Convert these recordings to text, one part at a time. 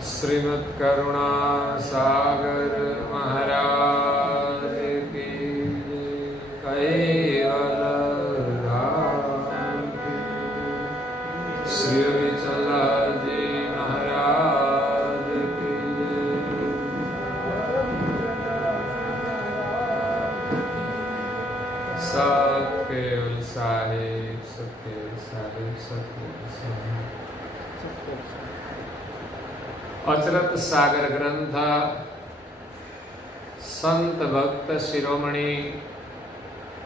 श्रीमद् करुणा सागर महाराज की कैवल श्री विचला जी महाराज की सबके साहिब सबके साहिब सबके साहिब अचरत सागर ग्रंथ संत भक्त शिरोमणि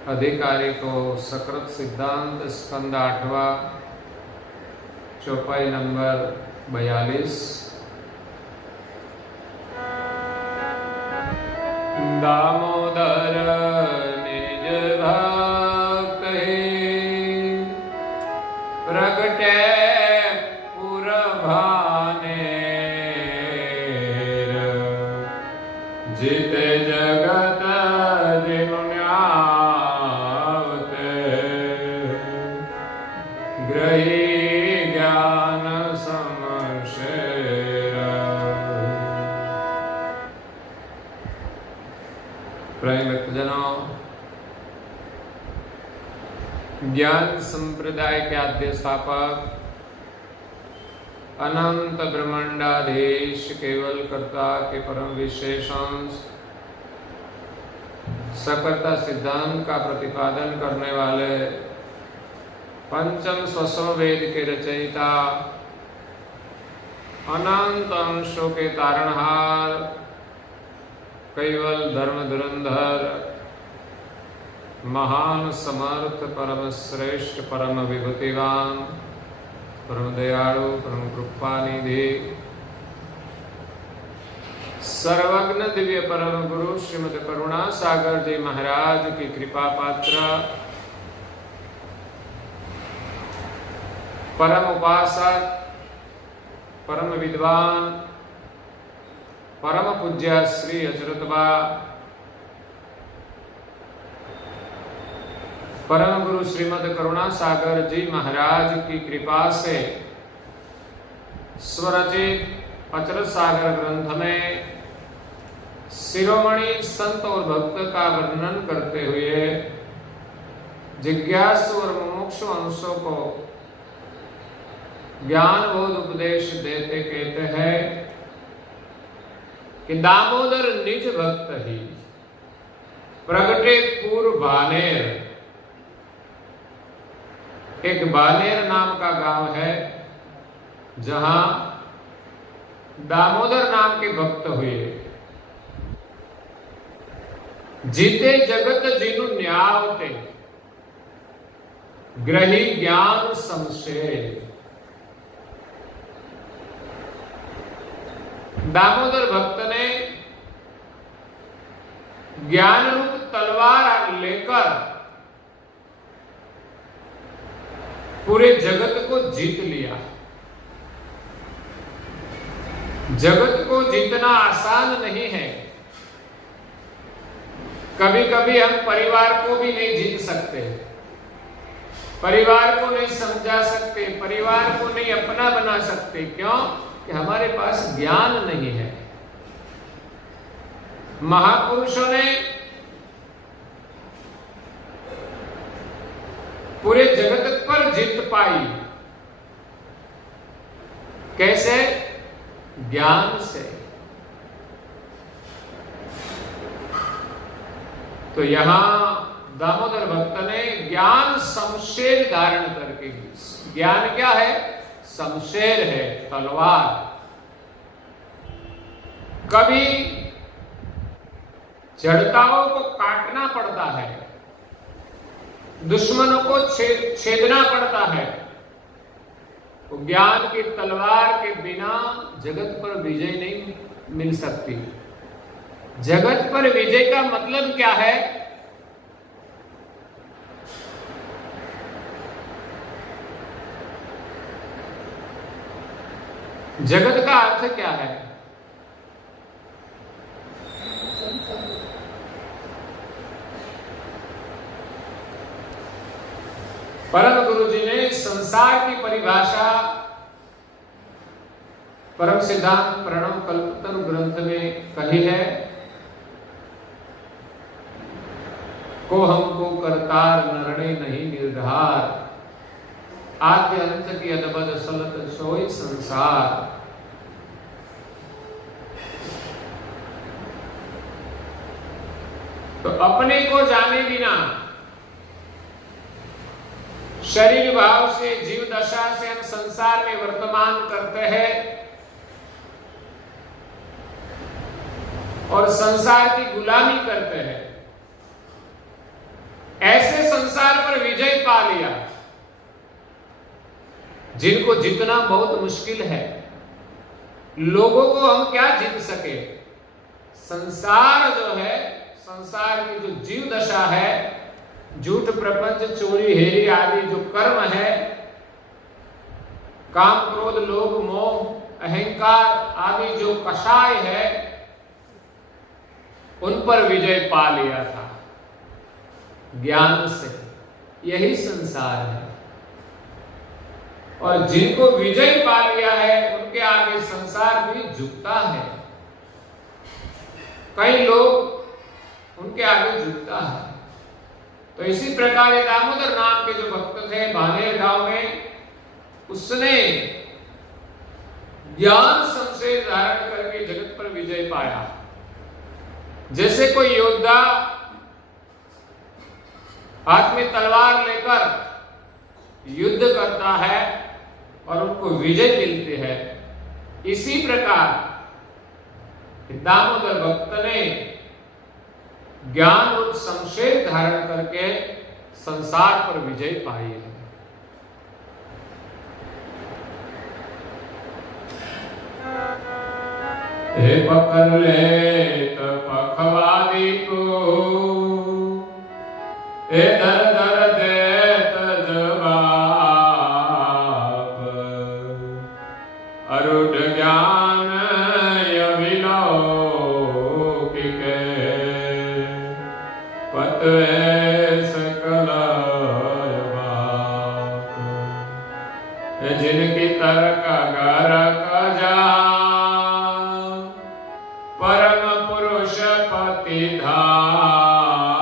अधिकारी को सकृत सिद्धांत स्कंद 8वां चौपाई नंबर 42। दामोदर निज भक्त ही प्रगटे जीते जगत जिनु न्यावते ग्रही ज्ञान समशेर। प्रेम भक्तजनों, ज्ञान संप्रदाय के आद्य स्थापक अनंत ब्रह्मांडाधीश केवल कर्ता के परम विशेषांश सकर्ता सिद्धांत का प्रतिपादन करने वाले पंचम स्वसव वेद के रचयिता अनंत अंशों के तारणहार कैवल धर्म धुरंधर महान समर्थ परम श्रेष्ठ परम विभूतिवान परम दयालु परम कृपा निधि सर्वज्ञ दिव्य परम गुरु श्रीमद् करुणा सागर जी महाराज की कृपा पात्र परम उपासक परम विद्वान परम पूज्य श्री अचरतबा परम गुरु श्रीमद् करुणा सागर जी महाराज की कृपा से स्वरचित अचरत सागर ग्रंथ में शिरोमणि संत और भक्त का वर्णन करते हुए जिज्ञासु और मुमुक्षु अंशों को ज्ञान बोध उपदेश देते कहते हैं कि दामोदर निज भक्त ही प्रगटे पूर्व बानेर। एक बानेर नाम का गांव है जहां दामोदर नाम के भक्त हुए। जीते जगत जिनु न्यावते ग्रही ज्ञान संशय। दामोदर भक्त ने ज्ञान रूप तलवार लेकर पूरे जगत को जीत लिया। जगत को जीतना आसान नहीं है। कभी कभी हम परिवार को भी नहीं जीत सकते, परिवार को नहीं समझा सकते, परिवार को नहीं अपना बना सकते। क्यों? कि हमारे पास ज्ञान नहीं है। महापुरुषों ने पूरे जगत पर जीत पाई। कैसे? ज्ञान से। तो यहां दामोदर भक्त ने ज्ञान शमशेर धारण करके, ज्ञान क्या है? शमशेर है, तलवार। कभी जड़ताओं को काटना पड़ता है, दुश्मनों को छेदना पड़ता है। तो ज्ञान की तलवार के बिना जगत पर विजय नहीं मिल सकती। जगत पर विजय का मतलब क्या है? जगत का अर्थ क्या है? परम गुरु जी ने संसार की परिभाषा परम सिद्धांत प्रणव कल्पतरु ग्रंथ में कही है, को हमको करतार नरणे नहीं निर्धार, आद्य अंत की अदबद सलत सोई संसार। तो अपने को जाने बिना शरीर भाव से, जीव दशा से हम संसार में वर्तमान करते हैं और संसार की गुलामी करते हैं। ऐसे संसार पर विजय पा लिया जिनको जीतना बहुत मुश्किल है। लोगों को हम क्या जीत सके? संसार जो है, संसार की जो जीव दशा है, झूठ, प्रपंच, चोरी, हेरी आदि जो कर्म है, काम, क्रोध, लोभ, मोह, अहंकार आदि जो कषाय है, उन पर विजय पा लिया था ज्ञान से। यही संसार है। और जिनको विजय पा लिया है उनके आगे संसार भी झुकता है। कई लोग उनके आगे झुकता है। तो इसी प्रकार दामोदर नाम के जो भक्त थे भानेर गांव में, उसने ज्ञान संशय धारण करके जगत पर विजय पाया। जैसे कोई योद्धा हाथ में तलवार लेकर युद्ध करता है और उनको विजय मिलती है, इसी प्रकार दामोदर भक्त ने ज्ञान रूप संशय धारण करके संसार पर विजय पाई है। हे पकड़ ले तो पखवादी को, हे दर दर दे तो जवाब, अरुढ़ ज्ञान अभिलौकिक पतवे सकल बाप, जिनकी तर्क गरक जा परम पुरुष पति धाम,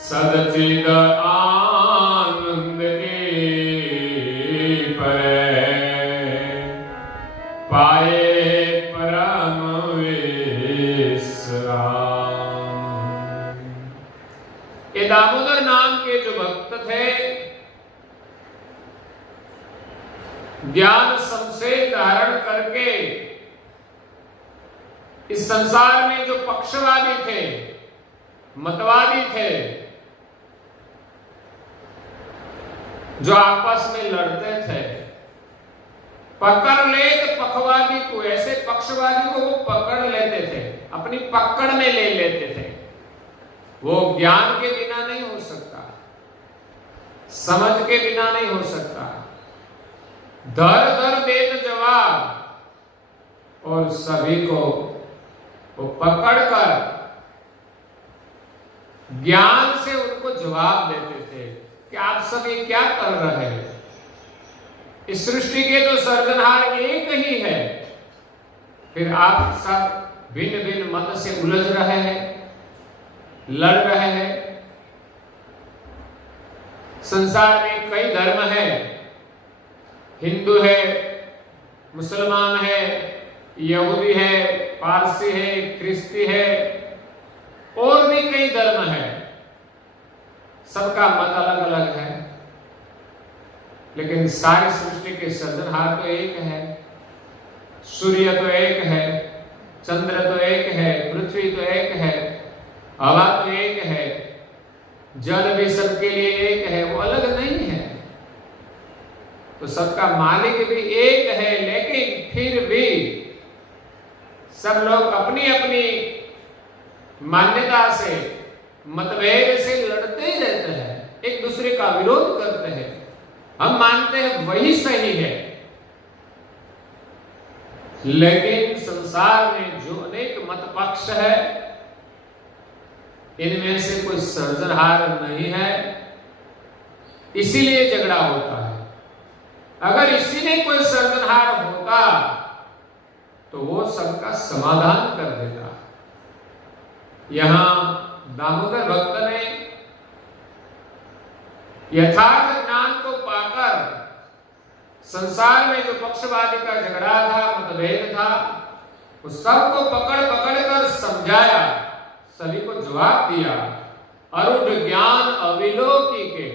सदचिद आनंद की परे पाए परम विश्राम। ये दामोदर नाम के जो भक्त थे, ज्ञान संशय धारण करके इस संसार में जो पक्षवादी थे, मतवादी थे, जो आपस में लड़ते थे, पकड़ ले तो पक्षवादी को, ऐसे पक्षवादी को वो पकड़ लेते थे, अपनी पकड़ में ले लेते थे। वो ज्ञान के बिना नहीं हो सकता, समझ के बिना नहीं हो सकता। धर धर देत जवाब, और सभी को वो पकड़कर ज्ञान से उनको जवाब देते थे कि आप सब ये क्या कर रहे हैं? इस सृष्टि के तो सर्जनहार एक ही है, फिर आप सब भिन्न भिन्न मत से उलझ रहे हैं, लड़ रहे हैं। संसार में कई धर्म है, हिंदू है, मुसलमान है, यहूदी है, पारसी है, ख्रिस्ती है, और भी कई धर्म है। सबका मत अलग अलग है, लेकिन सारी सृष्टि के सृजनहार तो एक है। सूर्य तो एक है, चंद्र तो एक है, पृथ्वी तो एक है, हवा तो एक है, जल भी सबके लिए एक है, वो अलग नहीं है। तो सबका मालिक भी एक है, लेकिन फिर भी सब लोग अपनी अपनी मान्यता से, मतभेद से लड़ते ही रहते हैं, एक दूसरे का विरोध करते हैं। हम मानते हैं वही सही है, लेकिन संसार में जो अनेक मत पक्ष है, इनमें से कोई सर्जनहार नहीं है, इसीलिए झगड़ा होता है। अगर इसी में कोई सर्जनहार तो वो सबका समाधान कर देता है। यहां दामोदर भक्त ने यथार्थ ज्ञान को पाकर संसार में जो पक्षवादी का झगड़ा था, मतभेद था, उस सबको पकड़ पकड़ कर समझाया, सभी को जवाब दिया। अरुढ़ ज्ञान अविलोकी के,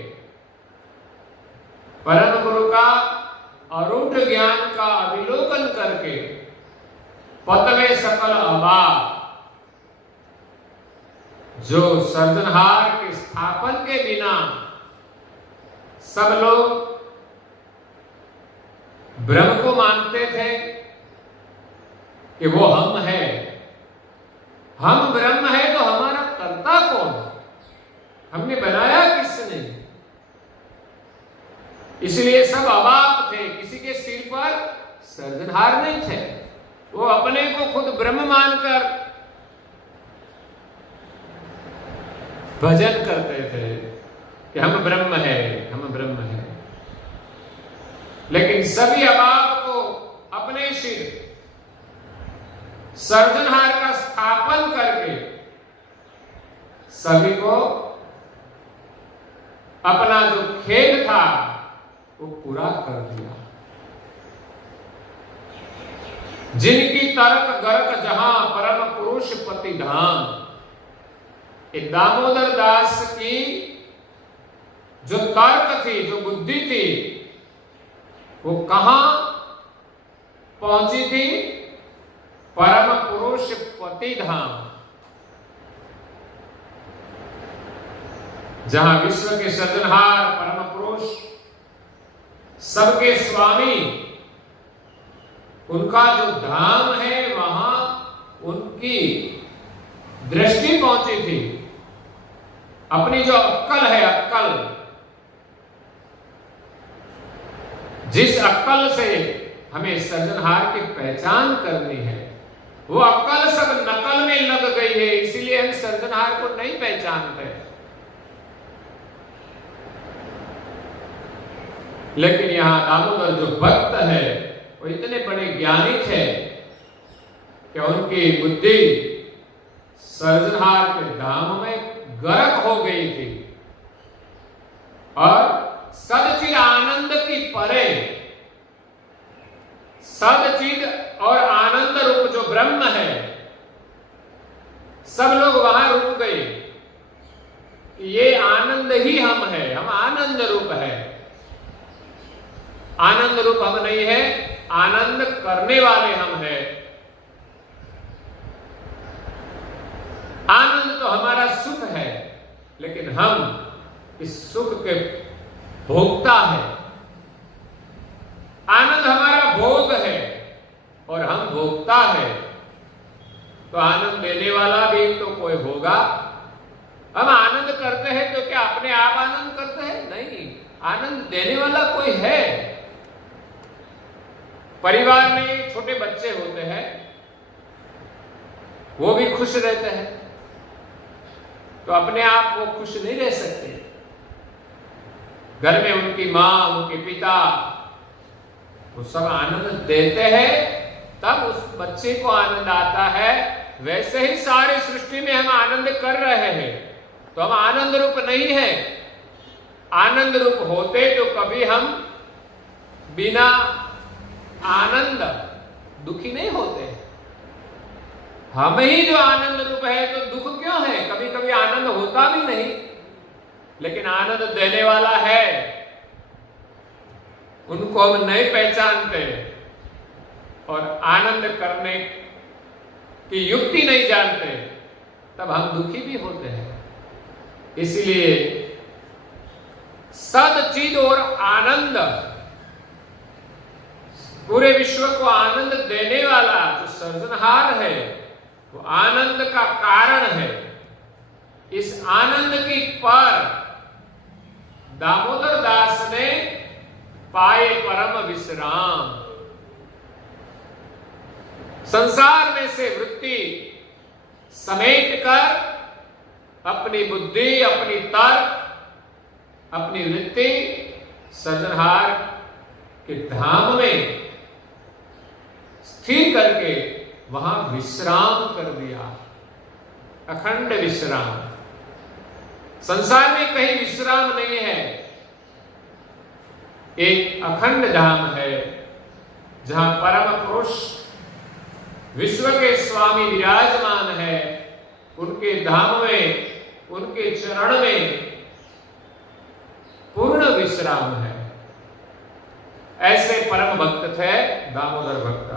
परम गुरु का अरुढ़ ज्ञान का अविलोकन करके पतवे सकल अभाव, जो सर्जनहार के स्थापन के बिना सब लोग ब्रह्म को मानते थे कि वो हम है, हम ब्रह्म है, तो हमारा कर्ता कौन है, हमने बनाया किसने। इसलिए सब अवाक थे, किसी के सिर पर सर्जनहार नहीं थे। वो अपने को खुद ब्रह्म मानकर भजन करते थे कि हम ब्रह्म है, हम ब्रह्म है। लेकिन सभी अवाक को अपने सिर सर्जनहार का स्थापन करके सभी को अपना जो खेल था वो पूरा कर दिया। जिनकी तर्क गर्क जहां परम पुरुष पति धाम, एक दामोदर दास की जो तर्क थी, जो बुद्धि थी, वो कहां पहुंची थी? परम पुरुष पति धाम, जहां विश्व के सृजनहार परम पुरुष, सबके स्वामी, उनका जो धाम है, वहां उनकी दृष्टि पहुंची थी। अपनी जो अक्कल है, अक्कल, जिस अक्कल से हमें सृजनहार की पहचान करनी है, वो अक्कल सब नकल में लग गई है, इसीलिए हम सृजनहार को नहीं पहचानते। लेकिन यहां दामोदर जो भक्त है, वो इतने बड़े ज्ञानी थे कि उनकी बुद्धि सृजनहार के धाम में गर्क हो गई थी और सदचिद आनंद की परे, सदचिद और आनंद रूप जो ब्रह्म है, सब लोग वहां रुक गए। ये आनंद ही हम है, हम आनंद रूप है। आनंद रूप हम नहीं है, आनंद करने वाले हम हैं। आनंद तो हमारा सुख है, लेकिन हम इस सुख के भोक्ता है। आनंद हमारा भोग है और हम भोक्ता है, तो आनंद देने वाला भी तो कोई होगा। हम आनंद करते हैं तो क्या अपने आप आनंद करते हैं? नहीं, आनंद देने वाला कोई है। परिवार में छोटे बच्चे होते हैं, वो भी खुश रहते हैं, तो अपने आप वो खुश नहीं रह सकते। घर में उनकी माँ, उनके पिता, वो सब आनंद देते हैं, तब उस बच्चे को आनंद आता है। वैसे ही सारी सृष्टि में हम आनंद कर रहे हैं, तो हम आनंद रूप नहीं है। आनंद रूप होते तो कभी हम बिना आनंद दुखी नहीं होते। हम ही जो आनंद रूप है, तो दुख क्यों है? कभी कभी आनंद होता भी नहीं, लेकिन आनंद देने वाला है, उनको हम नहीं पहचानते और आनंद करने की युक्ति नहीं जानते, तब हम दुखी भी होते हैं। इसलिए सदचिद और आनंद, पूरे विश्व को आनंद देने वाला जो सृजनहार है, वो आनंद का कारण है। इस आनंद की पर दामोदर दास ने पाए परम विश्राम। संसार में से वृत्ति समेट कर अपनी बुद्धि, अपनी तर्क, अपनी वृत्ति सृजनहार के धाम में स्थिर करके वहां विश्राम कर दिया, अखंड विश्राम। संसार में कहीं विश्राम नहीं है, एक अखंड धाम है जहां परम पुरुष विश्व के स्वामी विराजमान है। उनके धाम में, उनके चरण में पूर्ण विश्राम है। ऐसे परम भक्त थे दामोदर भक्त।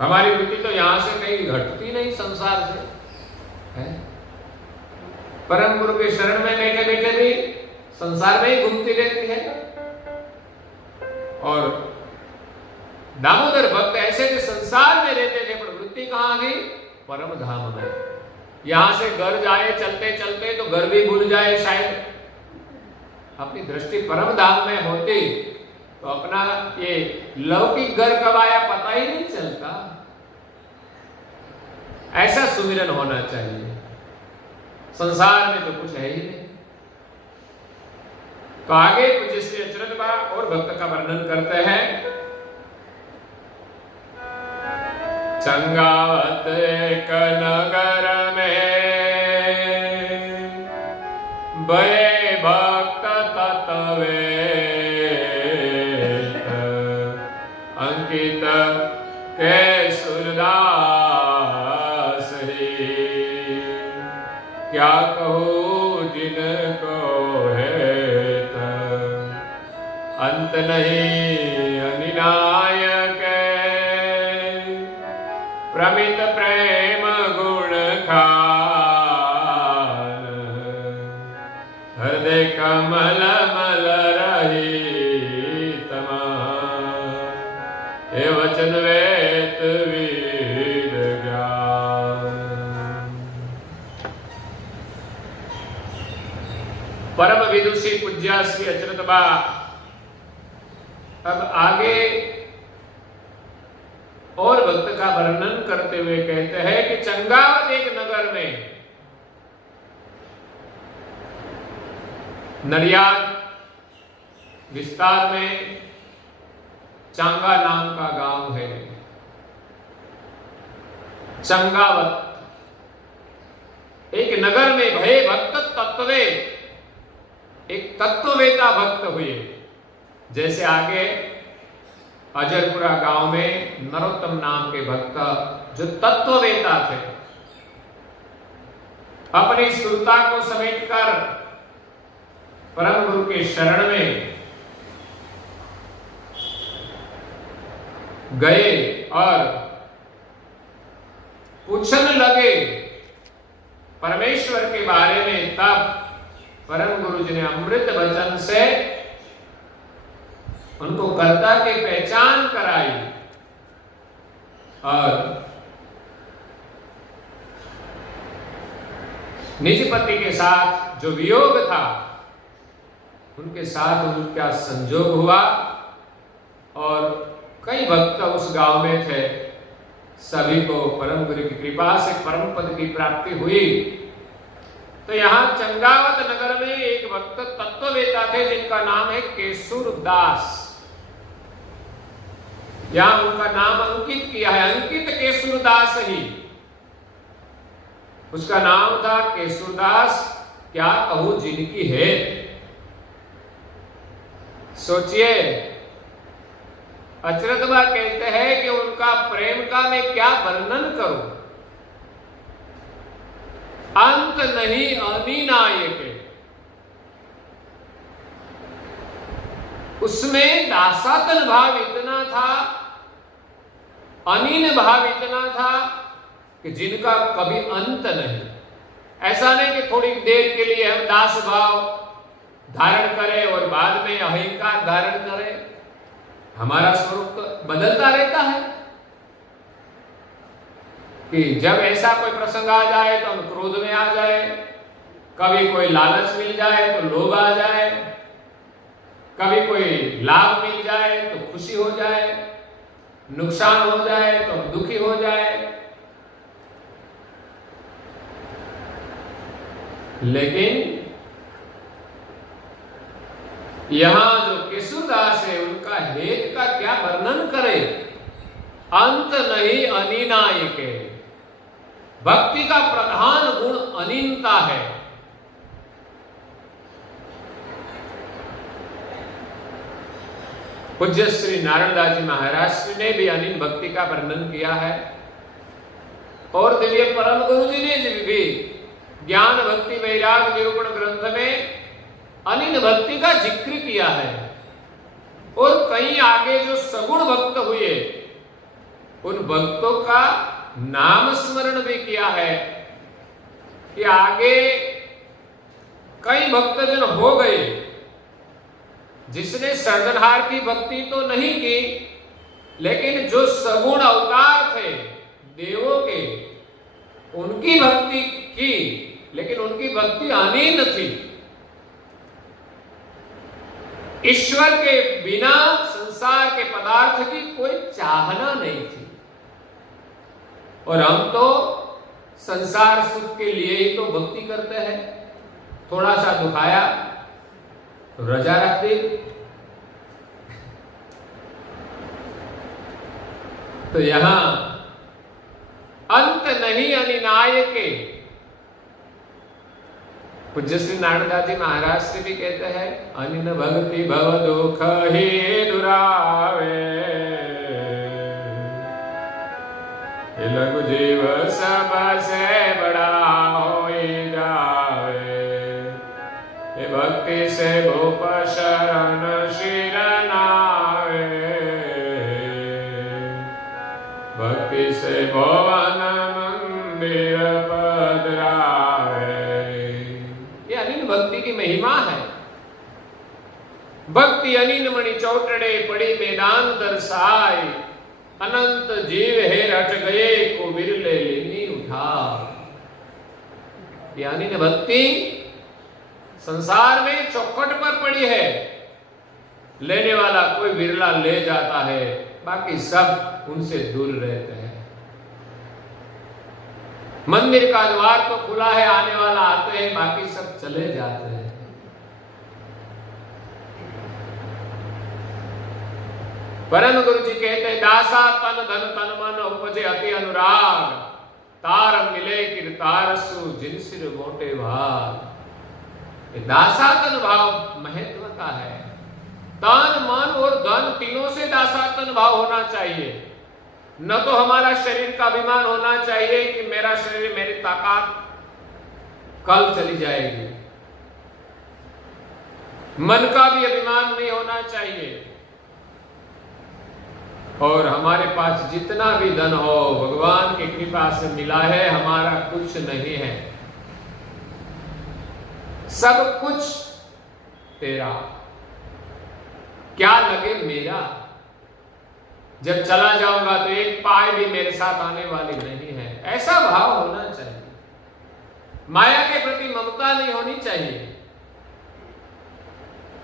हमारी वृत्ति तो यहां से कहीं घटती नहीं संसार से है। परम गुरु के शरण में बैठे बैठे भी संसार में ही घूमती रहती है। और दामोदर भक्त ऐसे जो संसार में रहते थे, पर वृत्ति कहां गई? परम धाम में। यहां से घर जाए चलते चलते तो घर भी भूल जाए, शायद अपनी दृष्टि परम धाम में होती तो अपना ये लौकिक घर कब आया पता ही नहीं चलता। ऐसा सुमिरन होना चाहिए। संसार में तो कुछ है ही नहीं। तो आगे कुछ श्री अचरत बा और भक्त का वर्णन करते हैं। चंगावत एक नगर में बड़े भक्त तत्वे अंकित के सूरदास ही, क्या कहूँ जिनको है अंत नहीं अनिनायक, प्रमित प्रेम गुण खान, हृदय कमल मल रही तमा, हे वचन वेद वीर ज्ञान। परम विदुषी पूज्य श्री अचरत बा अब आगे और भक्त का वर्णन करते हुए कहते हैं कि चंगावत एक नगर में, नडियाद विस्तार में चांगा नाम का गांव है। चंगावत एक नगर में भय भक्त तत्वे, एक तत्ववेता भक्त हुए। जैसे आगे अजरपुरा गांव में नरोत्तम नाम के भक्त जो तत्ववेता थे, अपनी सुरता को समेटकर परम गुरु के शरण में गए और पूछने लगे परमेश्वर के बारे में। तब परम गुरु जी ने अमृत वचन से उनको कर्ता की पहचान कराई और निज पति के साथ जो वियोग था उनके साथ उनका संजोग हुआ। और कई भक्त उस गांव में थे, सभी को परम गुरु की कृपा से परम पद की प्राप्ति हुई। तो यहां चंगावत नगर में एक भक्त तत्ववेता थे जिनका नाम है केशुर दास। यहां उनका नाम अंकित किया है, अंकित केशुरदास ही उसका नाम था। केशुरदास क्या कहूं जिनकी है। सोचिए, अचरतबा कहते हैं कि उनका प्रेम का मैं क्या वर्णन करूं, अंत नहीं अनिनायक। उसमें दासातन भाव इतना था, अनीन भाव इतना था कि जिनका कभी अंत नहीं। ऐसा नहीं कि थोड़ी देर के लिए हम दास भाव धारण करें और बाद में अहंकार धारण करें। हमारा स्वरूप तो बदलता रहता है कि जब ऐसा कोई प्रसंग आ जाए तो हम क्रोध में आ जाए, कभी कोई लालच मिल जाए तो लोभ आ जाए, कभी कोई लाभ मिल जाए तो खुशी हो जाए, नुकसान हो जाए तो दुखी हो जाए। लेकिन यहां जो केशुरदास है उनका हेत का क्या वर्णन करे। अंत नहीं अनिनायके। भक्ति का प्रधान गुण अनिनता है। पूज्य श्री नारायण दास जी महाराज ने भी अनिन भक्ति का वर्णन किया है और दिव्य परम गुरु जी ने भी ज्ञान भक्ति वैराग निरूपण ग्रंथ में अनिन भक्ति का जिक्र किया है। और कहीं आगे जो सगुण भक्त हुए उन भक्तों का नाम स्मरण भी किया है कि आगे कई भक्तजन हो गए जिसने सर्जनहार की भक्ति तो नहीं की, लेकिन जो सगुण अवतार थे देवों के उनकी भक्ति की, लेकिन उनकी भक्ति अनिन थी। ईश्वर के बिना संसार के पदार्थ की कोई चाहना नहीं थी। और हम तो संसार सुख के लिए ही तो भक्ति करते हैं। थोड़ा सा दुखाया तो रजा रख दी। तो यहां अंत नहीं अनिनायके। पूज्य श्री नारायण दास जी महाराज से भी कहते हैं अनिन भक्ति भव दुख ही दुरावे, लघु जीव सब से बड़ा हो जावे, ये भक्ति से भूप शरण शिर नावे, भक्ति से भवन मंदिर पधरावे। ये अनिन भक्ति की महिमा है। भक्ति अनिन मणि चौटड़े पड़ी मैदान दर्शाए, अनंत जीव है रट गए को विरले लेनी उठा। यानी न भक्ति संसार में चौखट पर पड़ी है, लेने वाला कोई विरला ले जाता है, बाकी सब उनसे दूर रहते हैं। मंदिर का द्वार तो खुला है, आने वाला आते हैं, बाकी सब चले जाते हैं। परम गुरु जी कहते हैं दासा तन धन तन मन उपजे अति अनुराग, तार मिले किरतारसु जिन सिर मोटे भाग। दासा तन भाव महत्व का है। तन मन और धन तीनों से दासातन भाव होना चाहिए। न तो हमारा शरीर का अभिमान होना चाहिए कि मेरा शरीर मेरी ताकत कल चली जाएगी। मन का भी अभिमान नहीं होना चाहिए। और हमारे पास जितना भी धन हो भगवान की कृपा से मिला है, हमारा कुछ नहीं है, सब कुछ तेरा, क्या लगे मेरा। जब चला जाऊंगा तो एक पाए भी मेरे साथ आने वाली नहीं है, ऐसा भाव होना चाहिए। माया के प्रति ममता नहीं होनी चाहिए।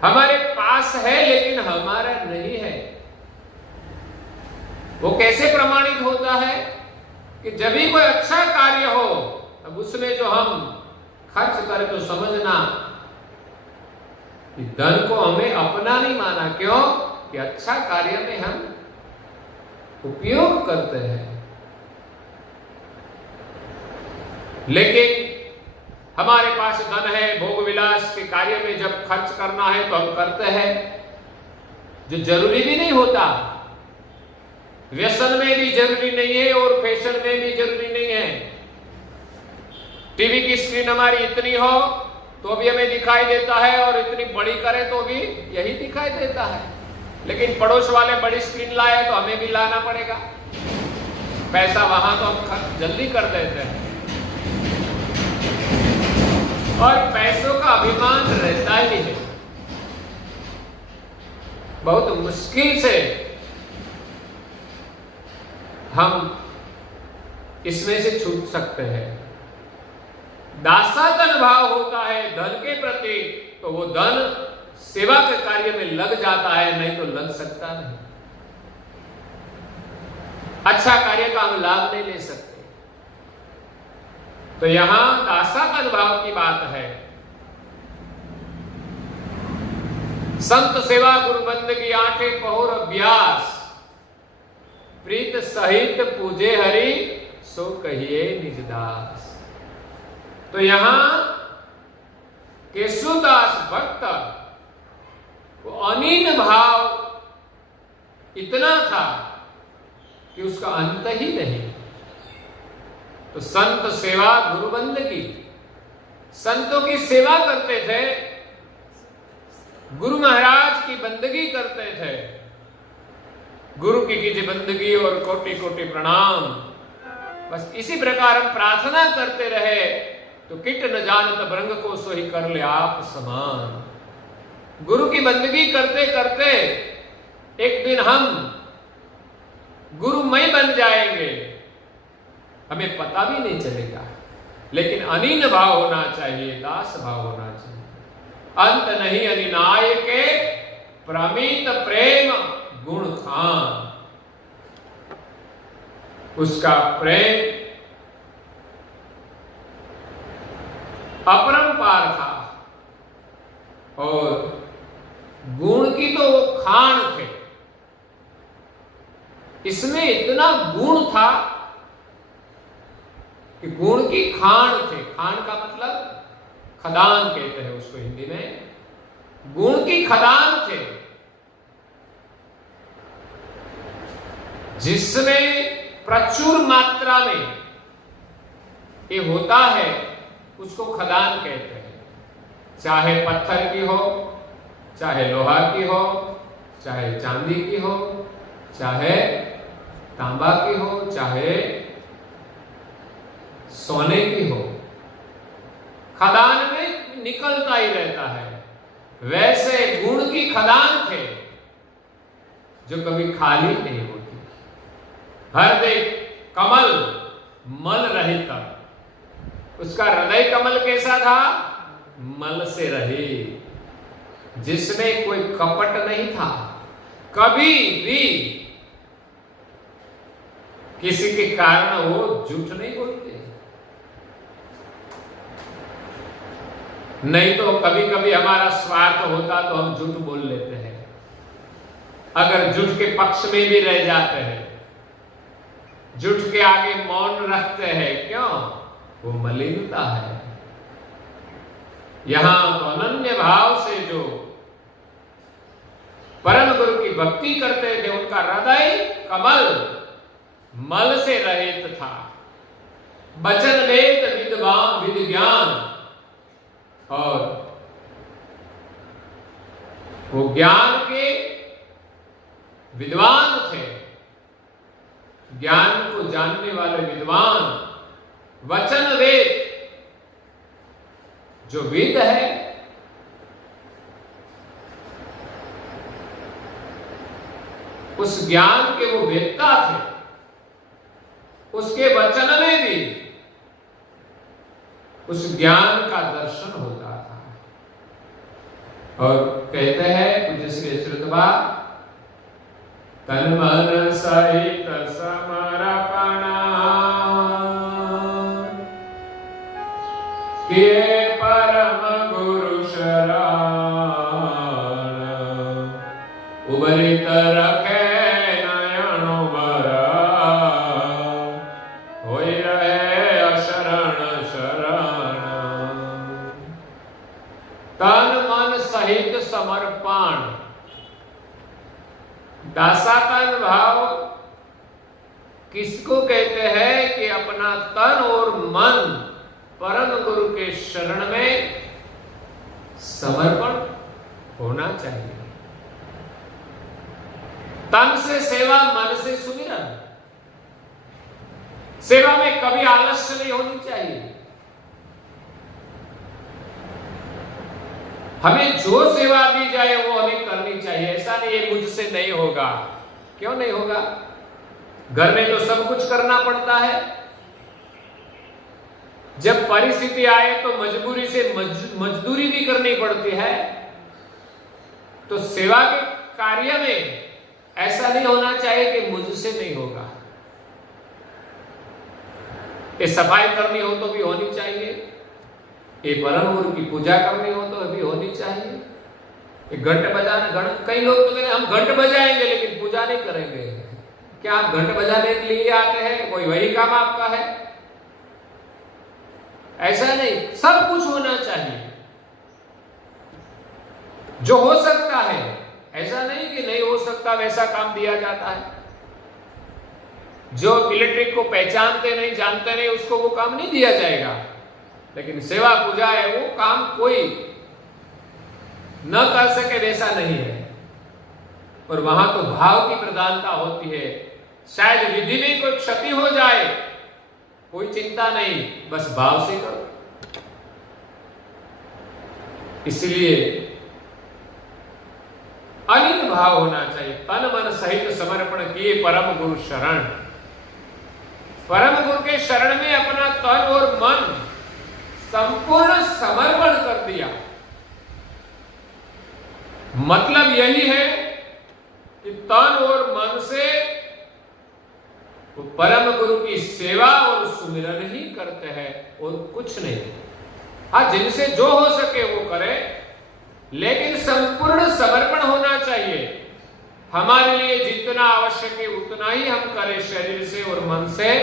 हमारे पास है लेकिन हमारा नहीं है। वो कैसे प्रमाणित होता है कि जब भी कोई अच्छा कार्य हो तब उसमें जो हम खर्च करें तो समझना कि धन को हमें अपना नहीं माना। क्यों? कि अच्छा कार्य में हम उपयोग करते हैं। लेकिन हमारे पास धन है, भोग विलास के कार्य में जब खर्च करना है तो हम करते हैं, जो जरूरी भी नहीं होता। व्यसन में भी जरूरी नहीं है और फैशन में भी जरूरी नहीं है। टीवी की स्क्रीन हमारी इतनी हो तो भी हमें दिखाई देता है और इतनी बड़ी करे तो भी यही दिखाई देता है। लेकिन पड़ोस वाले बड़ी स्क्रीन लाए तो हमें भी लाना पड़ेगा। पैसा वहां तो हम खर्च जल्दी कर देते हैं और पैसों का अभिमान रहता ही है। बहुत मुश्किल से हम इसमें से छूट सकते हैं। दासातन भाव होता है धन के प्रति तो वो धन सेवा के कार्य में लग जाता है, नहीं तो लग सकता नहीं। अच्छा कार्य का हम लाभ नहीं ले सकते। तो यहां दासातन भाव की बात है। संत सेवा गुरु बंदगी आठे पहोर अभ्यास, प्रीत सहित पूजे हरि, सो कहिए निज दास। तो यहां केशवदास भक्त को अनीन भाव इतना था कि उसका अंत ही नहीं। तो संत सेवा गुरु बंदगी, संतों की सेवा करते थे, गुरु महाराज की बंदगी करते थे। गुरु की कीजिए बंदगी और कोटि कोटि प्रणाम। बस इसी प्रकार हम प्रार्थना करते रहे तो किट न जानत ब्रंग को सोही कर ले आप समान। गुरु की बंदगी करते करते एक दिन हम गुरुमय बन जाएंगे, हमें पता भी नहीं चलेगा। लेकिन अनीन भाव होना चाहिए, दास भाव होना चाहिए। अंत नहीं अनिनाय के प्रमित प्रेम गुण खान। उसका प्रेम अपरंपार था और गुण की तो वो खान थे। इसमें इतना गुण था कि गुण की खान थे। खान का मतलब खदान कहते हैं उसको हिंदी में। गुण की खदान थे, जिसमें प्रचुर मात्रा में ये होता है उसको खदान कहते हैं। चाहे पत्थर की हो, चाहे लोहा की हो, चाहे चांदी की हो, चाहे तांबा की हो, चाहे सोने की हो, खदान में निकलता ही रहता है। वैसे गुण की खदान थे जो कभी खाली नहीं होती। हृदय कमल मल रहित। उसका हृदय कमल कैसा था? मल से रहित, जिसमें कोई कपट नहीं था। कभी भी किसी के कारण वो झूठ नहीं बोलते। नहीं तो कभी कभी हमारा स्वार्थ होता तो हम झूठ बोल लेते हैं। अगर झूठ के पक्ष में भी रह जाते हैं, झूठ के आगे मौन रखते हैं, क्यों? वो मलिनता है। यहां तो अनन्य भाव से जो परम गुरु की भक्ति करते थे, उनका हृदय कमल मल से रहित था। वचन वेद विद्वान विद ज्ञान, और वो ज्ञान के विद्वान थे। ज्ञान को जानने वाले विद्वान, वचन वेद, जो वेद है उस ज्ञान के वो वेदता थे। उसके वचन में भी उस ज्ञान का दर्शन होता था। और कहते हैं पूज्य श्री श्रुतबा, तन मन सहित समर्पण किए परम गुरु शरण, उबरित रखे नयन भरा, होई रहे अशरण शरण। तन मन सहित समर्पण। दासातन भाव किसको कहते हैं? कि अपना तन और मन परम गुरु के शरण में समर्पण होना चाहिए। तन से सेवा, मन से सुमिरन। सेवा में कभी आलस्य नहीं होनी चाहिए। हमें जो सेवा दी जाए वो हमें करनी चाहिए। ऐसा नहीं है मुझसे नहीं होगा। क्यों नहीं होगा? घर में तो सब कुछ करना पड़ता है। जब परिस्थिति आए तो मजबूरी से मजदूरी भी करनी पड़ती है। तो सेवा के कार्य में ऐसा नहीं होना चाहिए कि मुझसे नहीं होगा। ये सफाई करनी हो तो भी होनी चाहिए, ये परम गुरु की पूजा करनी हो तो भी होनी चाहिए, ये घंट बजाना। कई लोग तो कहते हैं हम घंट बजाएंगे लेकिन पूजा नहीं करेंगे। क्या आप घंट बजाने के लिए आते हैं, कोई वही काम आपका है? ऐसा नहीं, सब कुछ होना चाहिए जो हो सकता है। ऐसा नहीं कि नहीं हो सकता, वैसा काम दिया जाता है। जो इलेक्ट्रिक को पहचानते नहीं, जानते नहीं, उसको वो काम नहीं दिया जाएगा। लेकिन सेवा पूजा है, वो काम कोई न कर सके वैसा नहीं है। और वहां तो भाव की प्रधानता होती है। शायद विधि में कोई क्षति हो जाए, कोई चिंता नहीं, बस भाव से करो। इसलिए अनिल भाव होना चाहिए। तन मन सहित समर्पण किए परम गुरु शरण। परम गुरु के शरण में अपना तन और मन संपूर्ण समर्पण कर दिया। मतलब यही है कि तन और मन से वो परम गुरु की सेवा और सुमिरन ही करते हैं और कुछ नहीं। हाँ, जिनसे जो हो सके वो करे, लेकिन संपूर्ण समर्पण होना चाहिए। हमारे लिए जितना आवश्यक है उतना ही हम करें शरीर से और मन से।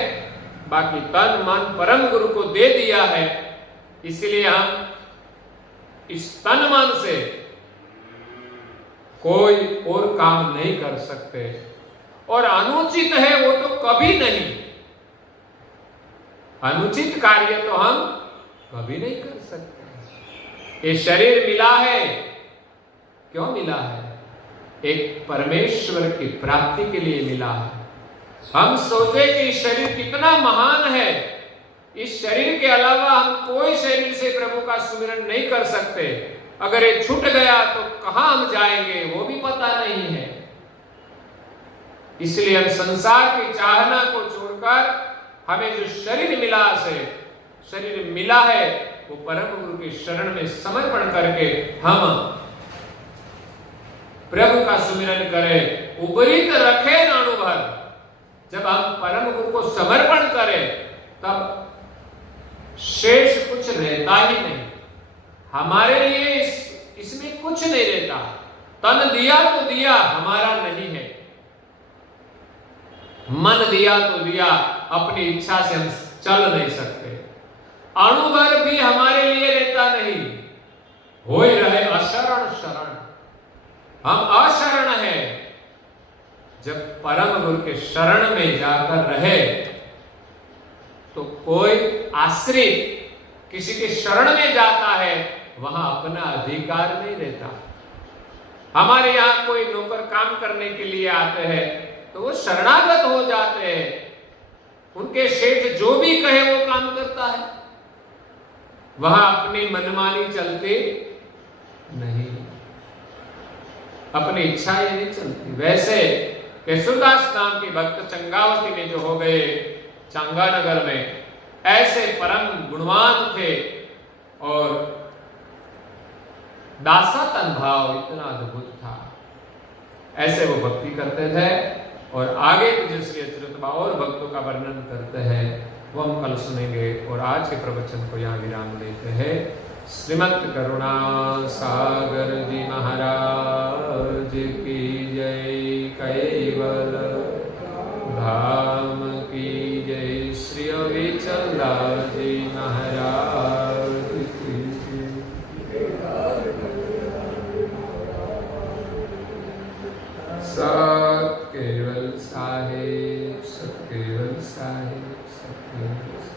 बाकी तन मन परम गुरु को दे दिया है, इसलिए हम इस तन मन से कोई और काम नहीं कर सकते। और अनुचित है वो तो कभी नहीं, अनुचित कार्य तो हम कभी नहीं कर सकते। ये शरीर मिला है, क्यों मिला है? एक परमेश्वर की प्राप्ति के लिए मिला है। हम सोचे कि शरीर कितना महान है, इस शरीर के अलावा हम कोई शरीर से प्रभु का सुमिरन नहीं कर सकते। अगर ये छूट गया तो कहां हम जाएंगे वो भी पता नहीं है। इसलिए हम संसार की चाहना को छोड़कर हमें जो शरीर मिला है वो परम गुरु के शरण में समर्पण करके हम प्रभु का सुमिरन करें। उबरित रखे नाणु भर। जब हम परम गुरु को समर्पण करें तब शेष कुछ रहता ही नहीं। हमारे लिए इसमें कुछ नहीं रहता। तन दिया तो दिया, हमारा नहीं है। मन दिया तो दिया, अपनी इच्छा से हम चल नहीं सकते। अणुभर भी हमारे लिए रहता नहीं। हो ही रहे अशरण शरण। हम अशरण है। जब परम गुरु के शरण में जाकर रहे तो कोई आश्रित किसी के शरण में जाता है, वहां अपना अधिकार नहीं रहता। हमारे यहां कोई नौकर काम करने के लिए आते हैं तो वो शरणागत हो जाते हैं। उनके सेठ जो भी कहे वो काम करता है, वहां अपनी मनमानी चलती नहीं, अपनी इच्छाएं नहीं चलती। वैसे केशवदास नाम के भक्त चंगावती में जो हो गए चांगानगर में, ऐसे परम गुणवान थे और दासातन भाव इतना अद्भुत था। ऐसे वो भक्ति करते थे और आगे श्री अच्युतबा और भक्तों का वर्णन करते हैं, वो हम कल सुनेंगे। और आज के प्रवचन को यहाँ विराम देते हैं। श्रीमद् करुणा सागर जी महाराज की जय। कैवल धाम की जय। श्री विचलदास जी महाराज की सत केवल साहेब, सत केवल साहेब, सत केवल साहेब।